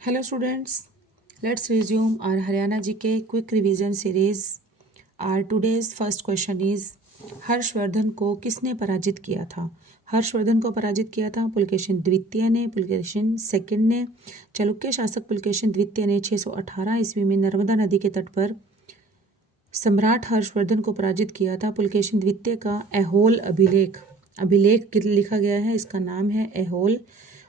Hello students, let's resume our Haryana GK quick revision series. Our today's first question is Harshvardhan को किसने पराजित किया था? हर्षवर्धन को पराजित किया था पुलकेशिन द्वितीय ने, पुलकेशिन सेकंड ने। चालुक्य शासक पुलकेशिन द्वितीय ने 618 ईस्वी में नर्मदा नदी के तट पर सम्राट हर्षवर्धन को पराजित किया था। पुलकेशिन द्वितीय का ऐहोल अभिलेख लिखा गया है, इसका नाम है ऐहोल।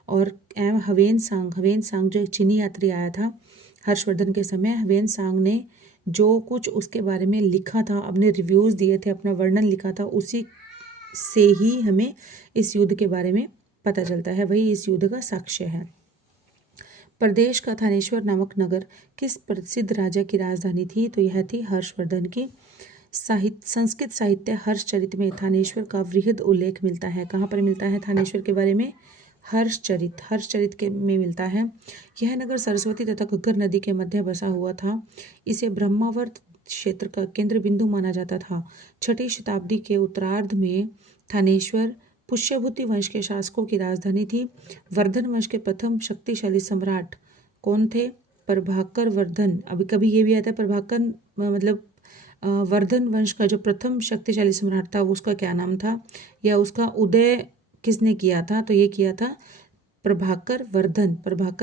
और हवेन सांग जो एक चीनी यात्री आया था हर्षवर्धन के समय, हवेन सांग ने जो कुछ उसके बारे में लिखा था, अपने रिव्यूज़ दिए थे, अपना वर्णन लिखा था, उसी से ही हमें इस युद्ध के बारे में पता चलता है, वही इस युद्ध का साक्ष्य है। प्रदेश का थानेश्वर नामक नगर किस प्रसिद्ध राजा की राजधानी थी? तो यह थी हर्षवर्धन की। संस्कृत साहित्य हर्षचरित में थानेश्वर का वृहद उल्लेख मिलता है। कहाँ पर मिलता है थानेश्वर के बारे में? हर्षचरित के में मिलता है। यह नगर सरस्वती तथा घग्गर नदी के मध्य बसा हुआ था। इसे ब्रह्मावर्त क्षेत्र का केंद्र बिंदु माना जाता था। 6ठी शताब्दी के उत्तरार्ध में थानेश्वर पुष्यभूति वंश के शासकों की राजधानी थी। वर्धन वंश के प्रथम शक्तिशाली सम्राट कौन थे? प्रभाकर वर्धन। अभी कभी ये भी आता है प्रभाकर मतलब वर्धन वंश का जो प्रथम शक्तिशाली सम्राट था उसका क्या नाम था, या उसका उदय किसने किया था? तो ये किया था प्रभाकर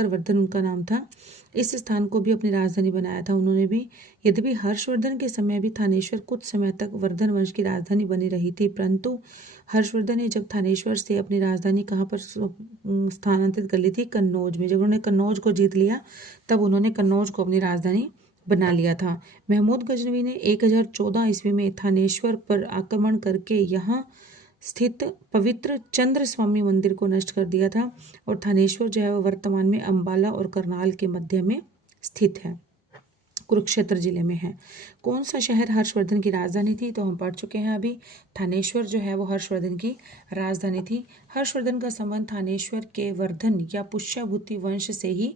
वर्धन उनका नाम था। इस स्थान को भी अपनी राजधानी बनाया था उन्होंने भी। यद्यपि हर्षवर्धन के समय भी थानेश्वर कुछ समय तक वर्धन वंश की राजधानी बनी रही थी, परंतु हर्षवर्धन ने जब थानेश्वर से अपनी राजधानी कहाँ पर स्थानांतरित कर ली थी? कन्नौज में। जब उन्होंने कन्नौज को जीत लिया तब उन्होंने कन्नौज को अपनी राजधानी बना लिया था। महमूद गजनवी ने 1014 ईस्वी में थानेश्वर पर आक्रमण करके यहाँ स्थित पवित्र चंद्र स्वामी मंदिर को नष्ट कर दिया था, और थानेश्वर जो है वह वर्तमान में अंबाला और करनाल के मध्य में स्थित है, कुरुक्षेत्र जिले में है। कौन सा शहर हर्षवर्धन की राजधानी थी? तो हम पढ़ चुके हैं अभी। थानेश्वर जो है वो हर्षवर्धन की राजधानी थी। हर्षवर्धन का संबंध थानेश्वर के वर्धन या पुष्यभूति वंश से ही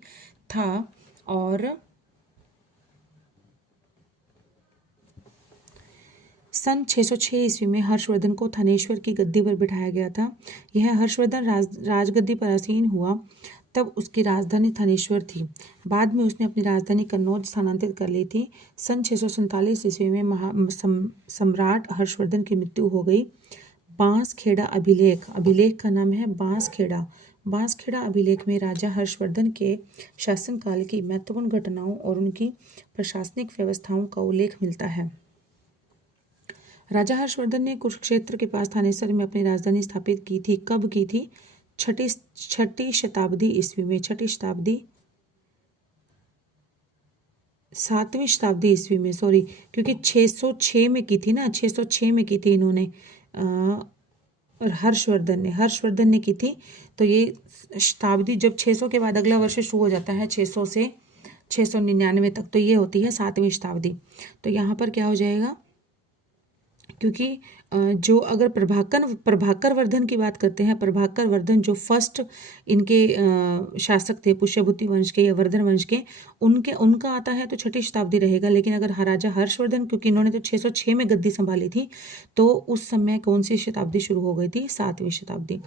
था, और सन 606 ईस्वी में हर्षवर्धन को थानेश्वर की गद्दी पर बिठाया गया था। यह हर्षवर्धन राजगद्दी पर आसीन हुआ तब उसकी राजधानी थानेश्वर थी। बाद में उसने अपनी राजधानी कन्नौज स्थानांतरित कर ली थी। सन 647 ईस्वी में सम्राट हर्षवर्धन की मृत्यु हो गई। बांसखेड़ा अभिलेख का नाम है बांसखेड़ा अभिलेख में राजा हर्षवर्धन के शासनकाल की महत्वपूर्ण घटनाओं और उनकी प्रशासनिक व्यवस्थाओं का उल्लेख मिलता है। राजा हर्षवर्धन ने कुरुक्षेत्र के पास थानेसर में अपनी राजधानी स्थापित की थी। कब की थी? छठी शताब्दी ईस्वी में। छठी शताब्दी 7वीं शताब्दी ईस्वी में, सॉरी, क्योंकि 606 में की थी ना, 606 में की थी इन्होंने और हर्षवर्धन ने की थी। तो ये शताब्दी जब 600 के बाद अगला वर्ष शुरू हो जाता है 600 से 699 तक, तो ये होती है 7वीं शताब्दी। तो यहाँ पर क्या हो जाएगा, क्योंकि जो अगर प्रभाकर वर्धन की बात करते हैं, प्रभाकर वर्धन जो फर्स्ट इनके शासक थे पुष्यभूति वंश के या वर्धन वंश के, उनका आता है तो 6ठी शताब्दी रहेगा। लेकिन अगर राजा हर्षवर्धन, क्योंकि इन्होंने तो 606 में गद्दी संभाली थी, तो उस समय कौन सी शताब्दी शुरू हो गई थी? 7वीं शताब्दी।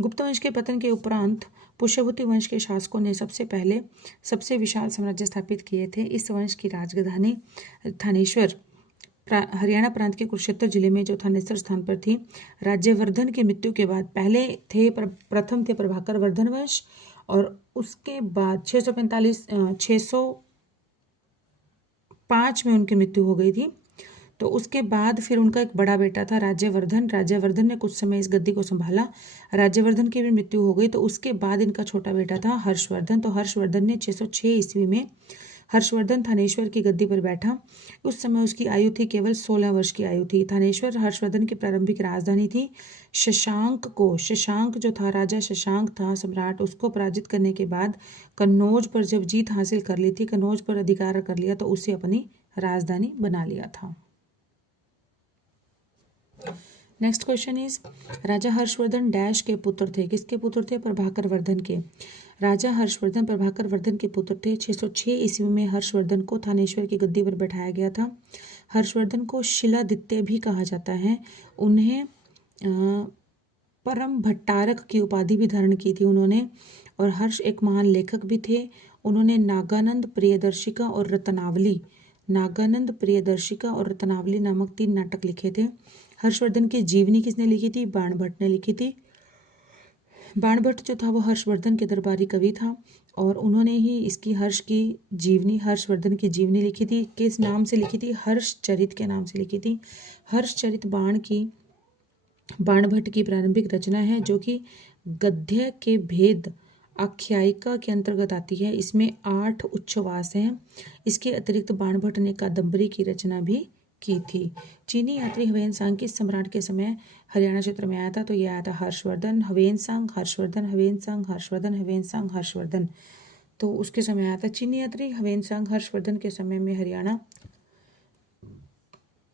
गुप्त वंश के पतन के उपरांत पुष्यभूति वंश के शासकों ने सबसे विशाल साम्राज्य स्थापित किए थे। इस वंश की राजधानी थानेश्वर हरियाणा प्रांत के कुरुक्षेत्र जिले में जो थानेसर स्थान पर थी। राज्यवर्धन की मृत्यु के बाद प्रथम थे प्रभाकर वर्धन वंश, और उसके बाद 605 में उनकी मृत्यु हो गई थी। तो उसके बाद फिर उनका एक बड़ा बेटा था राज्यवर्धन ने कुछ समय इस गद्दी को संभाला। राज्यवर्धन की भी मृत्यु हो गई, तो उसके बाद इनका छोटा बेटा था हर्षवर्धन। तो हर्षवर्धन ने 606 ईस्वी में हर्षवर्धन थानेश्वर की गद्दी पर बैठा। उस समय उसकी आयु थी केवल 16 वर्ष की आयु थी। थानेश्वर हर्षवर्धन की प्रारंभिक राजधानी थी। शशांक जो था, राजा शशांक था सम्राट, उसको पराजित करने के बाद कन्नौज पर जब जीत हासिल कर ली थी, कन्नौज पर अधिकार कर लिया, तो उसे अपनी राजधानी बना लिया था। Next question is Raja Harshvardhan dash के पुत्र थे? किसके पुत्र थे? प्रभाकर वर्धन के। राजा हर्षवर्धन प्रभाकर वर्धन के पुत्र थे। 606 ईस्वी में हर्षवर्धन को थानेश्वर की गद्दी पर बैठाया गया था। हर्षवर्धन को शिलादित्य भी कहा जाता है। उन्हें परम भट्टारक की उपाधि भी धारण की थी उन्होंने, और हर्ष एक महान लेखक भी थे। उन्होंने नागानंद प्रियदर्शिका और रत्नावली नामक 3 नाटक लिखे थे। हर्षवर्धन की जीवनी किसने लिखी थी? बाणभट्ट ने लिखी थी। बाणभट्ट जो था वो हर्षवर्धन के दरबारी कवि था और उन्होंने ही इसकी हर्षवर्धन की जीवनी लिखी थी। किस नाम से लिखी थी? हर्षचरित के नाम से लिखी थी। हर्षचरित बाणभट्ट की प्रारंभिक रचना है जो कि गद्य के भेद आख्यायिका के अंतर्गत आती है। इसमें 8 उच्छ्वास हैं। इसके अतिरिक्त बाणभट्ट ने कादंबरी की रचना भी की थी। चीनी यात्री ह्वेनसांग किस सम्राट के समय हरियाणा क्षेत्र में आया था? तो यह आया था हर्षवर्धन। हर्षवर्धन तो उसके समय आया था। चीनी यात्री ह्वेनसांग हर्षवर्धन के समय में हरियाणा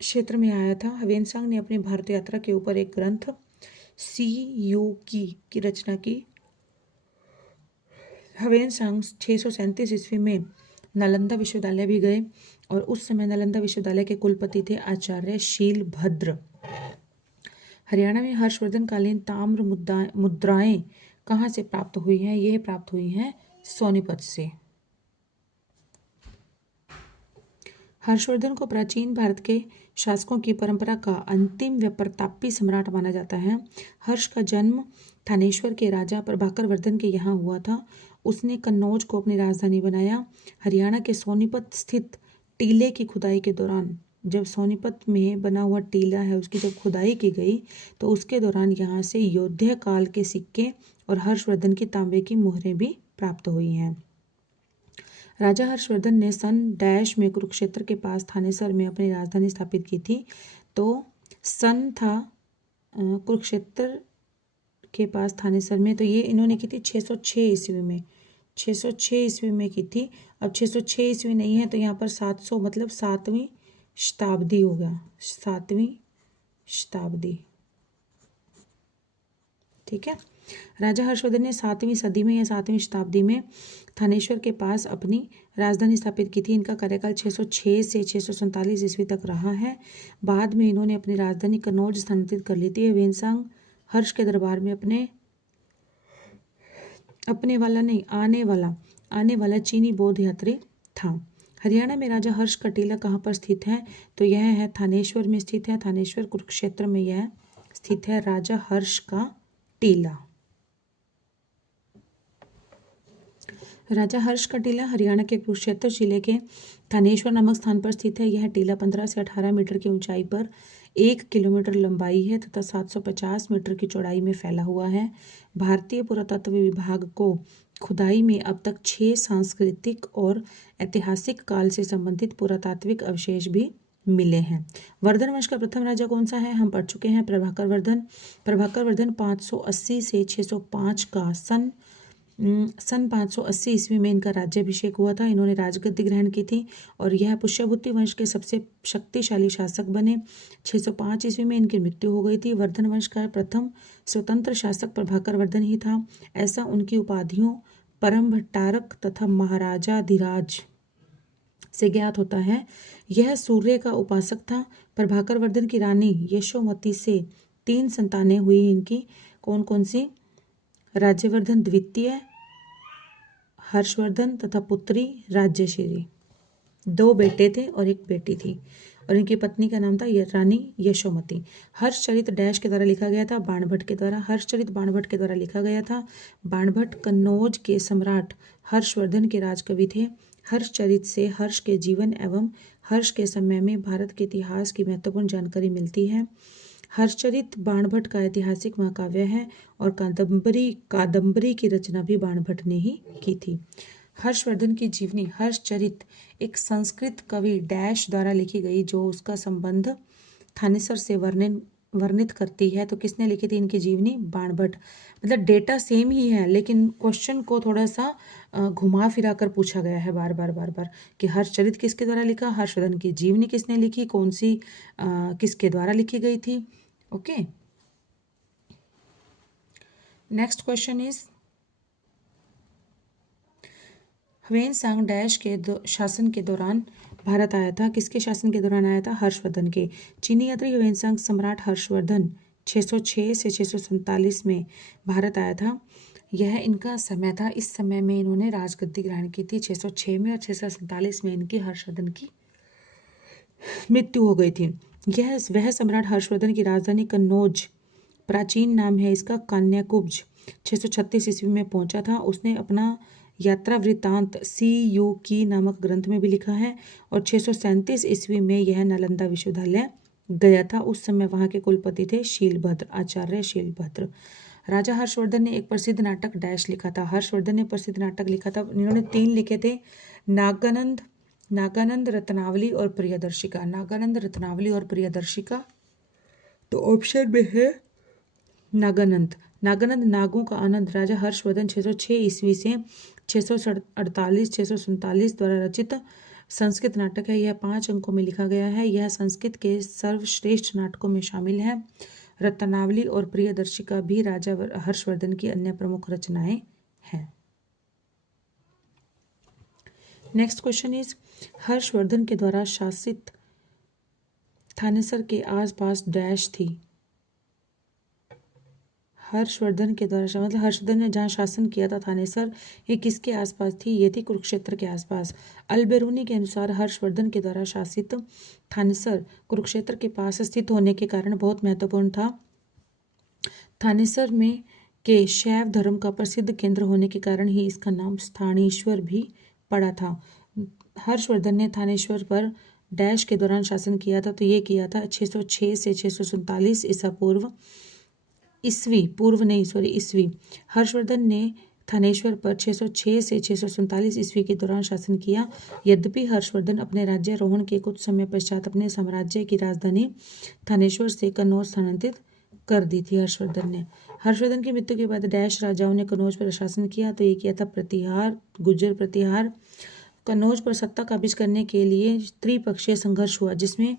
क्षेत्र में आया था। ह्वेनसांग ने अपनी भारत यात्रा के ऊपर एक ग्रंथ की रचना की। ह्वेनसांग 637 ईस्वी में नालंदा विश्वविद्यालय भी गए और उस समय नालंदा विश्वविद्यालय के कुलपति थे आचार्य शीलभद्र। हरियाणा में हर्षवर्धन कालीन ताम्र मुद्राएं कहाँ से प्राप्त हुई हैं? यह प्राप्त हुई हैं सोनीपत से। हर्षवर्धन को प्राचीन भारत के शासकों की परंपरा का अंतिम व प्रतापी सम्राट माना जाता है। हर्ष का जन्म थानेश्वर के राजा प्रभाकर वर्धन के यहाँ हुआ था। उसने कन्नौज को अपनी राजधानी बनाया। हरियाणा के सोनीपत स्थित टीले की खुदाई के दौरान, जब सोनीपत में बना हुआ टीला है उसकी जब खुदाई की गई तो उसके दौरान यहाँ से योध्या काल के सिक्के और हर्षवर्धन की तांबे की मुहरें भी प्राप्त हुई हैं। राजा हर्षवर्धन ने सन डैश में कुरुक्षेत्र के पास थानेसर में अपनी राजधानी स्थापित की थी। तो सन था कुरुक्षेत्र के पास थानेसर में, तो ये इन्होंने की थी 606 ईस्वी में। 606 ईस्वी में की थी। अब 606 ईस्वी नहीं है तो यहाँ पर 700 मतलब 7वीं शताब्दी हो गया। 7वीं शताब्दी, ठीक है। राजा हर्षवर्धन ने 7वीं सदी में या 7वीं शताब्दी में थानेश्वर के पास अपनी राजधानी स्थापित की थी। इनका कार्यकाल 606 से 647 ईस्वी तक रहा है। बाद में इन्होंने अपनी राजधानी कन्नौज स्थानांतरित कर ली थी। ह्वेनसांग हर्ष के दरबार में आने वाला चीनी बौद्ध यात्री था। हरियाणा में राजा हर्ष का टीला कहाँ पर स्थित है? तो यह है थानेश्वर में स्थित है। थानेश्वर कुरुक्षेत्र में यह स्थित है राजा हर्ष का टीला। राजा हर्ष का टीला हरियाणा के कुरुक्षेत्र जिले के थानेश्वर नामक स्थान पर स्थित है। यह टीला 15 से 18 मीटर की ऊंचाई पर 1 किलोमीटर लंबाई है तथा 750 मीटर की चौड़ाई में फैला हुआ है। भारतीय पुरातत्व विभाग को खुदाई में अब तक 6 सांस्कृतिक और ऐतिहासिक काल से संबंधित पुरातात्विक अवशेष भी मिले हैं। वर्धन वंश का प्रथम राजा कौन सा है? हम पढ़ चुके हैं, प्रभाकर वर्धन 580 से 605 का सन 580 ईस्वी में इनका राज्याभिषेक हुआ था। इन्होंने राजगद्दी ग्रहण की थी और यह पुष्यभूति वंश के सबसे शक्तिशाली शासक बने। 605 ईस्वी में इनकी मृत्यु हो गई थी। वर्धन वंश का प्रथम स्वतंत्र शासक प्रभाकर वर्धन ही था। ऐसा उनकी उपाधियों परम भट्टारक तथा महाराजाधिराज से ज्ञात होता है। यह सूर्य का उपासक था। प्रभाकर वर्धन की रानी यशोमती से 3 संतानें हुई। इनकी कौन कौन सी? राज्यवर्धन द्वितीय, हर्षवर्धन तथा पुत्री राज्यश्री। 2 बेटे थे और 1 बेटी थी और इनकी पत्नी का नाम था रानी यशोमती। हर्षचरित डैश के द्वारा लिखा गया था? बाणभट्ट के द्वारा। हर्षचरित बाणभट्ट के द्वारा लिखा गया था। बाणभट्ट कन्नौज के सम्राट हर्षवर्धन के राजकवि थे। हर्षचरित से हर्ष के जीवन एवं हर्ष के समय में भारत के इतिहास की महत्वपूर्ण जानकारी मिलती है। हर्षचरित बाणभट्ट का ऐतिहासिक महाकाव्य है और कादंबरी की रचना भी बाणभट्ट ने ही की थी। हर्षवर्धन की जीवनी हर्षचरित एक संस्कृत कवि डैश द्वारा लिखी गई जो उसका संबंध थानेसर से वर्णित करती है। तो किसने लिखी थी इनकी जीवनी? बाणभट्ट। मतलब डेटा सेम ही है लेकिन क्वेश्चन को थोड़ा सा घुमा फिरा कर पूछा गया है बार बार कि हर्षचरित किसके द्वारा लिखा, हर्षवर्धन की जीवनी किसने लिखी, कौन सी किसके द्वारा लिखी गई थी। Okay, next question is Hiuen Tsang dash के शासन के दौरान भारत आया था? किसके शासन के दौरान आया था? हर्षवर्धन के। चीनी यात्री ह्वेनसांग सम्राट हर्षवर्धन 606 से 647 में भारत आया था। यह इनका समय था। इस समय में इन्होंने राजगद्दी ग्रहण की थी 606 में, और 647 में इनकी हर्षवर्धन की मृत्यु हो गई थी। यह वह सम्राट हर्षवर्धन की राजधानी कन्नौज, प्राचीन नाम है इसका कन्याकुब्ज, 636 ईस्वी में पहुंचा था। उसने अपना यात्रा वृत्तांत सी यू की नामक ग्रंथ में भी लिखा है, और 637 ईस्वी में यह नालंदा विश्वविद्यालय गया था। उस समय वहां के कुलपति थे शीलभद्र, आचार्य शीलभद्र। राजा हर्षवर्धन ने एक प्रसिद्ध नाटक डैश लिखा था। हर्षवर्धन ने प्रसिद्ध नाटक लिखा था, इन्होंने 3 लिखे थे, नागानंद, नागानंद रत्नावली और प्रियदर्शिका। नागानंद रत्नावली और प्रियदर्शिका, तो ऑप्शन में है नागानंद। नागानंद नागों का आनंद राजा हर्षवर्धन 606 ईस्वी से 648 647 द्वारा रचित संस्कृत नाटक है। यह 5 अंकों में लिखा गया है। यह संस्कृत के सर्वश्रेष्ठ नाटकों में शामिल है। रत्नावली और प्रियदर्शिका भी राजा हर्षवर्धन की अन्य प्रमुख रचनाएं हैं। नेक्स्ट क्वेश्चन इज, हर्षवर्धन के द्वारा शासित थानेसर के आसपास डैश थी। हर्षवर्धन के द्वारा मतलब हर्षवर्धन ने जहाँ शासन किया था थानेसर, ये किसके आसपास थी? ये थी कुरुक्षेत्र के आसपास। अलबेरूनी के अनुसार हर्षवर्धन के द्वारा शासित थानेसर कुरुक्षेत्र के पास स्थित होने के कारण बहुत महत्वपूर्ण था। थानेसर में के शैव धर्म का प्रसिद्ध केंद्र होने के कारण ही इसका नाम स्थानेश्वर भी पड़ा था। हर्षवर्धन ने थानेश्वर पर डैश के दौरान शासन किया था, तो ये किया था 606 से 647 ईसा पूर्व, ईस्वी। हर्षवर्धन ने थानेश्वर पर 606 से 647 ईस्वी के दौरान शासन किया। यद्यपि हर्षवर्धन अपने राज्यारोहण के कुछ समय पश्चात अपने साम्राज्य की राजधानी थानेश्वर से कन्नौज स्थानांतरित कर दी थी। हर्षवर्धन की मृत्यु के बाद डैश राजाओं ने कन्नौज पर शासन किया, तो ये किया था प्रतिहार, गुर्जर प्रतिहार। कन्नौज पर सत्ता काबिज करने के लिए त्रिपक्षीय संघर्ष हुआ, जिसमें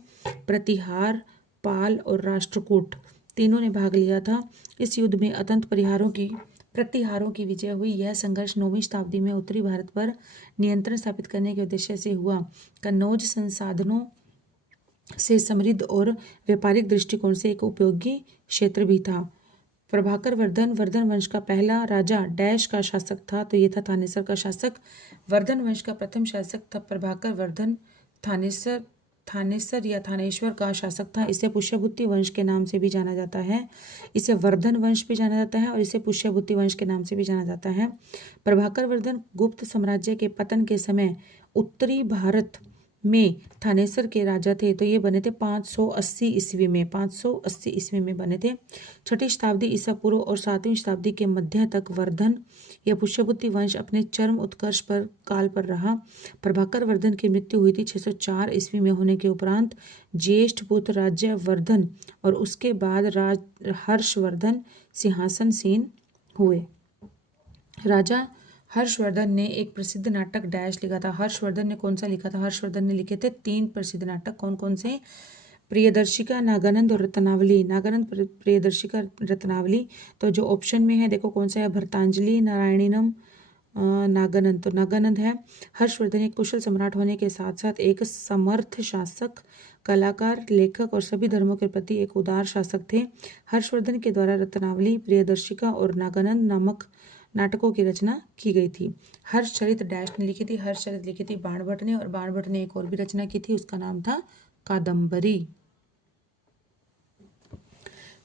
प्रतिहार, पाल और राष्ट्रकूट तीनों ने भाग लिया था। इस युद्ध में अतंत प्रतिहारों की विजय हुई। यह संघर्ष 9वीं शताब्दी में उत्तरी भारत पर नियंत्रण स्थापित करने के उद्देश्य से हुआ। कन्नौज संसाधनों से समृद्ध और व्यापारिक दृष्टिकोण से एक उपयोगी क्षेत्र भी था। प्रभाकर वर्धन वंश का पहला राजा डैश का शासक था, तो ये था थानेसर का शासक। वर्धन वंश का प्रथम शासक था प्रभाकर वर्धन। थानेसर या थानेश्वर का शासक था। इसे पुष्यभूति वंश के नाम से भी जाना जाता है। इसे वर्धन वंश भी जाना जाता है और इसे पुष्यभूति वंश के नाम से भी जाना जाता है। प्रभाकर वर्धन गुप्त साम्राज्य के पतन के समय उत्तरी भारत में थानेसर के राजा थे, तो ये बने थे 580 ईस्वी में। 580 ईस्वी में बने थे। 6ठी शताब्दी ईसा पूर्व और 7वीं शताब्दी के मध्य तक वर्धन या पुष्यभूति वंश अपने चरम उत्कर्ष पर काल पर रहा। प्रभाकर वर्धन की मृत्यु हुई थी 604 ईस्वी में होने के उपरांत ज्येष्ठ पुत्र राज्य वर्धन और उसके बाद हर्षवर्धन सिंहासनसीन हुए। राजा हर्षवर्धन ने एक प्रसिद्ध नाटक डैश लिखा था। हर्षवर्धन ने कौन सा लिखा था? हर्षवर्धन ने लिखे थे 3 प्रसिद्ध नाटक। कौन कौन से? प्रियदर्शिका, नागानंद और रत्नावली। नागानंद, प्रियदर्शिका, रत्नावली। तो जो ऑप्शन में है देखो कौन सा है, भरतांजलि, नारायणीनम, नागानंद। तो नागानंद है। हर्षवर्धन एक कुशल सम्राट होने के साथ साथ एक समर्थ शासक, कलाकार, लेखक और सभी धर्मों के प्रति एक उदार शासक थे। हर्षवर्धन के द्वारा रत्नावली, प्रियदर्शिका और नागानंद नामक नाटकों की रचना की गई थी। हर्षचरित डैश ने लिखी थी? हर्षचरित लिखी थी बाणभट्ट ने, और बाणभट्ट ने एक और भी रचना की थी, उसका नाम था कादम्बरी।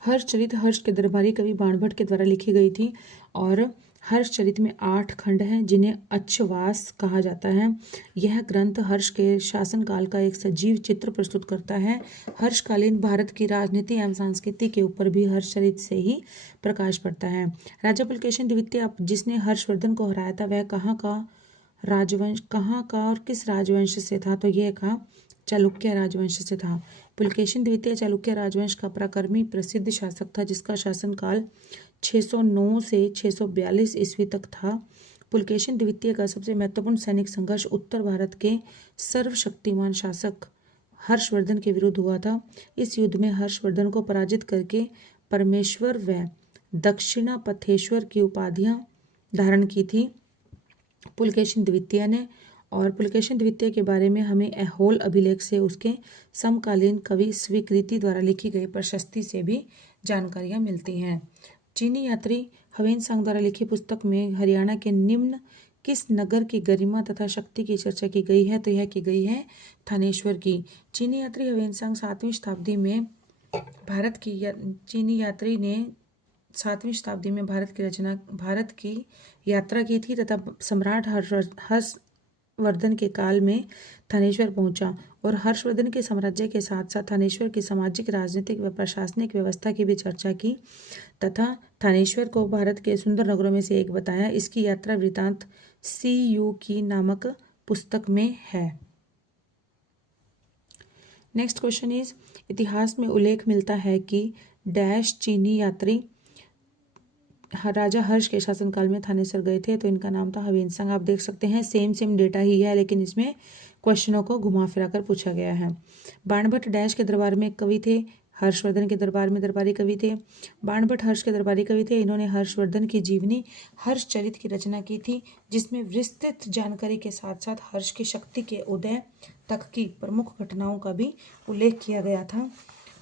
हर्षचरित हर्ष के दरबारी कवि बाणभट्ट के द्वारा लिखी गई थी और हर्षचरित में 8 खंड हैं, जिन्हें अच्छवास कहा जाता है। यह ग्रंथ हर्ष के शासनकाल का एक सजीव चित्र प्रस्तुत करता है। हर्षकालीन भारत की राजनीति एवं संस्कृति के ऊपर भी हर्षचरित से ही प्रकाश पड़ता है। राजा पुलकेशिन द्वितीय जिसने हर्षवर्धन को हराया था, वह कहाँ का और किस राजवंश से था? तो यह का चालुक्य राजवंश से था। पुलकेशिन द्वितीय चालुक्य राजवंश का पराक्रमी प्रसिद्ध शासक था, जिसका शासनकाल 609 से 642 ईस्वी तक था। पुलकेशिन द्वितीय का सबसे महत्वपूर्ण सैनिक संघर्ष उत्तर भारत के सर्वशक्तिमान शासक हर्षवर्धन के विरुद्ध हुआ था। इस युद्ध में हर्षवर्धन को पराजित करके परमेश्वर व दक्षिणापथेश्वर की उपाधियां धारण की थी पुलकेशिन द्वितीय ने। और पुलकेशिन द्वितीय के बारे में हमें ऐहोल अभिलेख से उसके समकालीन कवि स्वीकृति द्वारा लिखी गई प्रशस्ति से भी जानकारियां मिलती हैं। चीनी यात्री हवेन सांग द्वारा लिखी पुस्तक में हरियाणा के निम्न किस नगर की गरिमा तथा शक्ति की चर्चा की गई है? तो यह की गई है थानेश्वर की। चीनी यात्री हवेन सांग 7वीं शताब्दी में चीनी यात्री ने 7वीं शताब्दी में भारत की यात्रा की थी तथा सम्राट हर्षवर्धन के काल में थानेश्वर पहुंचा और हर्षवर्धन के साम्राज्य के साथ साथ थानेश्वर की सामाजिक, राजनीतिक व प्रशासनिक व्यवस्था की भी चर्चा की तथा थानेश्वर को भारत के सुंदर नगरों में से एक बताया। इसकी यात्रा वृतांत CU की नामक पुस्तक में है। नेक्स्ट क्वेश्चन इज, इतिहास में उल्लेख मिलता है कि डैश चीनी यात्री राजा हर्ष के शासनकाल में थानेसर गए थे, तो इनका नाम था हवेन सांग। आप देख सकते हैं सेम डेटा ही है, लेकिन इसमें क्वेश्चनों को घुमा फिरा कर पूछा गया है। बाणभट्ट डैश के दरबार में कवि थे, हर्षवर्धन के दरबार में दरबारी कवि थे। बाणभट्ट हर्ष के दरबारी कवि थे। इन्होंने हर्षवर्धन की जीवनी हर्षचरित की रचना की थी, जिसमें विस्तृत जानकारी के साथ साथ हर्ष की शक्ति के उदय तक की प्रमुख घटनाओं का भी उल्लेख किया गया था।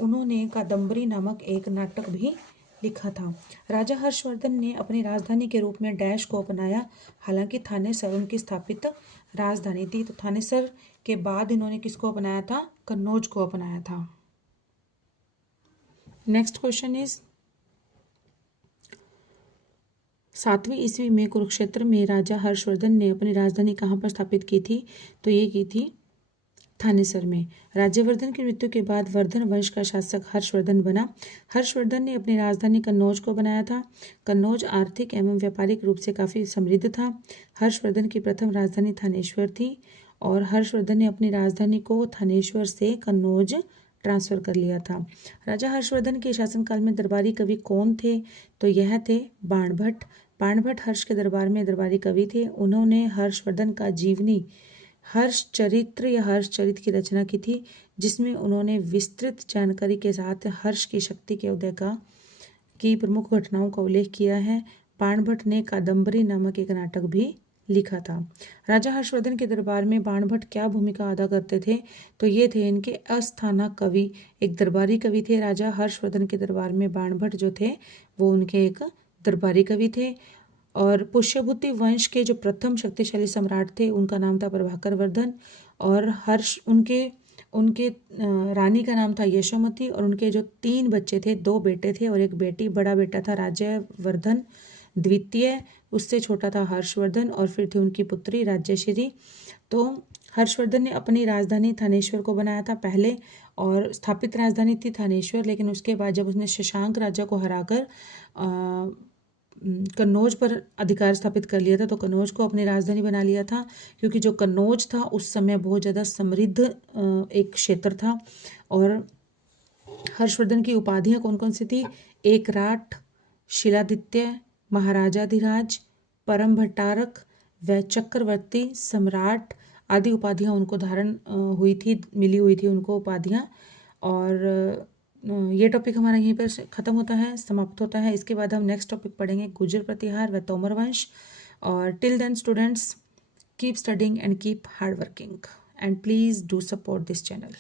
उन्होंने कादम्बरी नामक एक नाटक भी लिखा था। राजा हर्षवर्धन ने अपनी राजधानी के रूप में डैश को अपनाया, हालांकि थानेसर उनकी स्थापित राजधानी थी। तो थानेसर के बाद इन्होंने किसको अपनाया था? कन्नौज को अपनाया था। नेक्स्ट क्वेश्चन इज, 7वीं ईस्वी में कुरुक्षेत्र में राजा हर्षवर्धन ने अपनी राजधानी कहाँ पर स्थापित की थी? तो ये की थी थानेसर में। राज्यवर्धन की मृत्यु के बाद वर्धन वंश का शासक हर्षवर्धन बना। हर्षवर्धन ने अपनी राजधानी कन्नौज को बनाया था। कन्नौज आर्थिक एवं व्यापारिक रूप से काफी समृद्ध था। हर्षवर्धन की प्रथम राजधानी थानेश्वर थी और हर्षवर्धन ने अपनी राजधानी को थानेश्वर से कन्नौज ट्रांसफर कर लिया था। राजा हर्षवर्धन के शासनकाल में दरबारी कवि कौन थे? तो यह थे बाणभट्ट। बाणभट्ट हर्ष के दरबार में दरबारी कवि थे। उन्होंने हर्षवर्धन का जीवनी हर्षचरित्र या हर्षचरित की रचना की थी, जिसमें उन्होंने विस्तृत जानकारी के साथ हर्ष की शक्ति के उदय की प्रमुख घटनाओं का उल्लेख किया है। बाणभट्ट ने कादम्बरी नामक एक नाटक भी लिखा था। राजा हर्षवर्धन के दरबार में बाणभट्ट क्या भूमिका अदा करते थे? तो ये थे इनके अस्थाना कवि, एक दरबारी कवि थे। राजा हर्षवर्धन के दरबार में बाणभट्ट जो थे वो उनके एक दरबारी कवि थे। और पुष्यभूति वंश के जो प्रथम शक्तिशाली सम्राट थे उनका नाम था प्रभाकर वर्धन और उनके रानी का नाम था यशोमती और उनके जो 3 बच्चे थे, 2 बेटे थे और एक बेटी। बड़ा बेटा था राज्यवर्धन द्वितीय, उससे छोटा था हर्षवर्धन और फिर थी उनकी पुत्री राज्यश्री। तो हर्षवर्धन ने अपनी राजधानी थानेश्वर को बनाया था पहले और स्थापित राजधानी थी थानेश्वर, लेकिन उसके बाद जब उसने शशांक राजा को हराकर कन्नौज पर अधिकार स्थापित कर लिया था, तो कन्नौज को अपनी राजधानी बना लिया था, क्योंकि जो कन्नौज था उस समय बहुत ज़्यादा समृद्ध एक क्षेत्र था। और हर्षवर्धन की उपाधियाँ कौन कौन सी थी? एकराट, शिलादित्य, महाराजाधिराज, परम भट्टारक व चक्रवर्ती सम्राट आदि उपाधियाँ उनको मिली हुई थी उनको उपाधियाँ। और ये टॉपिक हमारा यहीं पर ख़त्म होता है, समाप्त होता है। इसके बाद हम नेक्स्ट टॉपिक पढ़ेंगे गुर्जर प्रतिहार व तोमर वंश। और till then students, keep studying and keep hard working and please do support this channel.